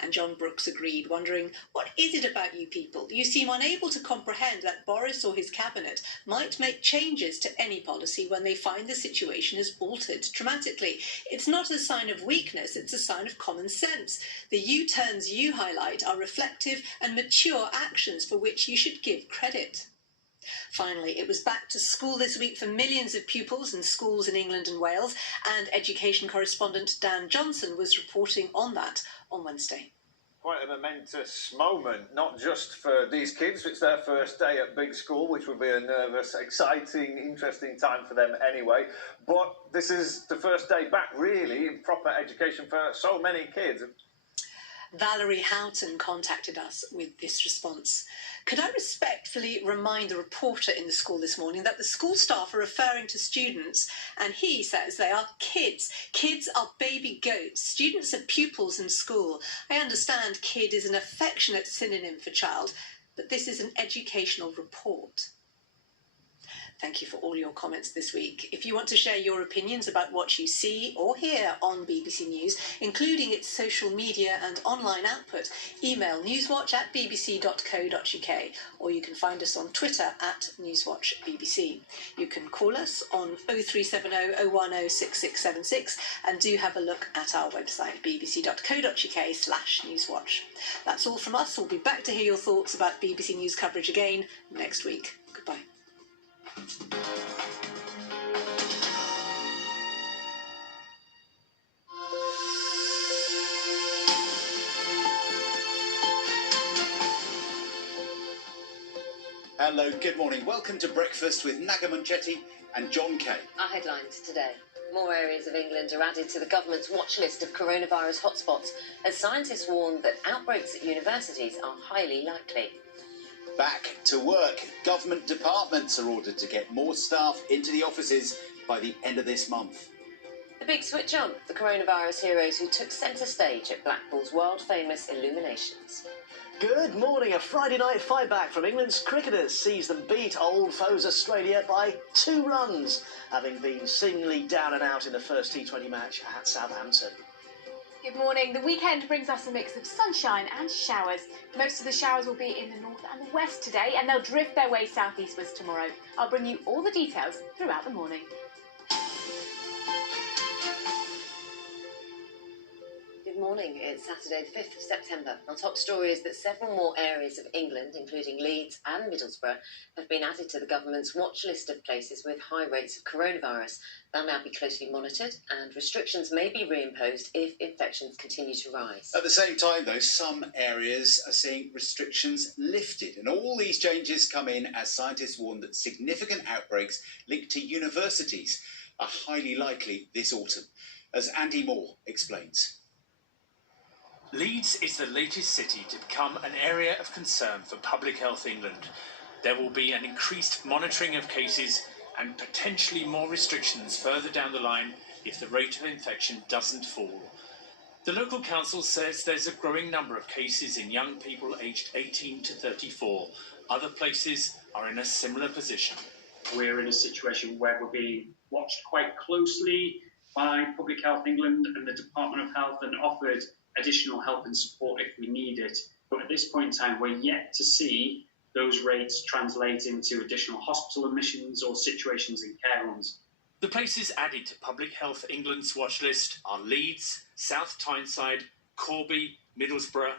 And John Brooks agreed, wondering, what is it about you people? You seem unable to comprehend that Boris or his cabinet might make changes to any policy when they find the situation has altered dramatically. It's not a sign of weakness, it's a sign of common sense. The U-turns you highlight are reflective and mature actions for which you should give credit. Finally, it was back to school this week for millions of pupils in schools in England and Wales, and education correspondent Dan Johnson was reporting on that on Wednesday. Quite a momentous moment, not just for these kids. It's their first day at big school, which will be a nervous, exciting, interesting time for them anyway. But this is the first day back, really, in proper education for so many kids. Valerie Houghton contacted us with this response. Could I respectfully remind the reporter in the school this morning that the school staff are referring to students, and he says they are kids. Kids are baby goats. Students are pupils in school. I understand kid is an affectionate synonym for child, but this is an educational report. Thank you for all your comments this week. If you want to share your opinions about what you see or hear on BBC News, including its social media and online output, email newswatch@bbc.co.uk, or you can find us on Twitter @NewsWatchBBC. You can call us on 0370 010 6676 and do have a look at our website, bbc.co.uk/newswatch. That's all from us. We'll be back to hear your thoughts about BBC News coverage again next week. Goodbye. Hello, good morning. Welcome to Breakfast with Naga Munchetti and John Kay. Our headlines today. More areas of England are added to the government's watch list of coronavirus hotspots as scientists warn that outbreaks at universities are highly likely. Back to work. Government departments are ordered to get more staff into the offices by the end of this month. The big switch on, the coronavirus heroes who took centre stage at Blackpool's world-famous Illuminations. Good morning. A Friday night fight back from England's cricketers sees them beat old foes Australia by 2 runs, having been seemingly down and out in the first T20 match at Southampton. Good morning. The weekend brings us a mix of sunshine and showers. Most of the showers will be in the north and the west today, and they'll drift their way southeastwards tomorrow. I'll bring you all the details throughout the morning. Good morning. It's Saturday the 5th of September. Our top story is that several more areas of England, including Leeds and Middlesbrough, have been added to the government's watch list of places with high rates of coronavirus. They'll now be closely monitored, and restrictions may be reimposed if infections continue to rise. At the same time, though, some areas are seeing restrictions lifted, and all these changes come in as scientists warn that significant outbreaks linked to universities are highly likely this autumn, as Andy Moore explains. Leeds is the latest city to become an area of concern for Public Health England. There will be an increased monitoring of cases and potentially more restrictions further down the line if the rate of infection doesn't fall. The local council says there's a growing number of cases in young people aged 18 to 34. Other places are in a similar position. We're in a situation where we're being watched quite closely by Public Health England and the Department of Health and offered additional help and support if we need it. But at this point in time, we're yet to see those rates translate into additional hospital admissions or situations in care homes. The places added to Public Health England's watch list are Leeds, South Tyneside, Corby, Middlesbrough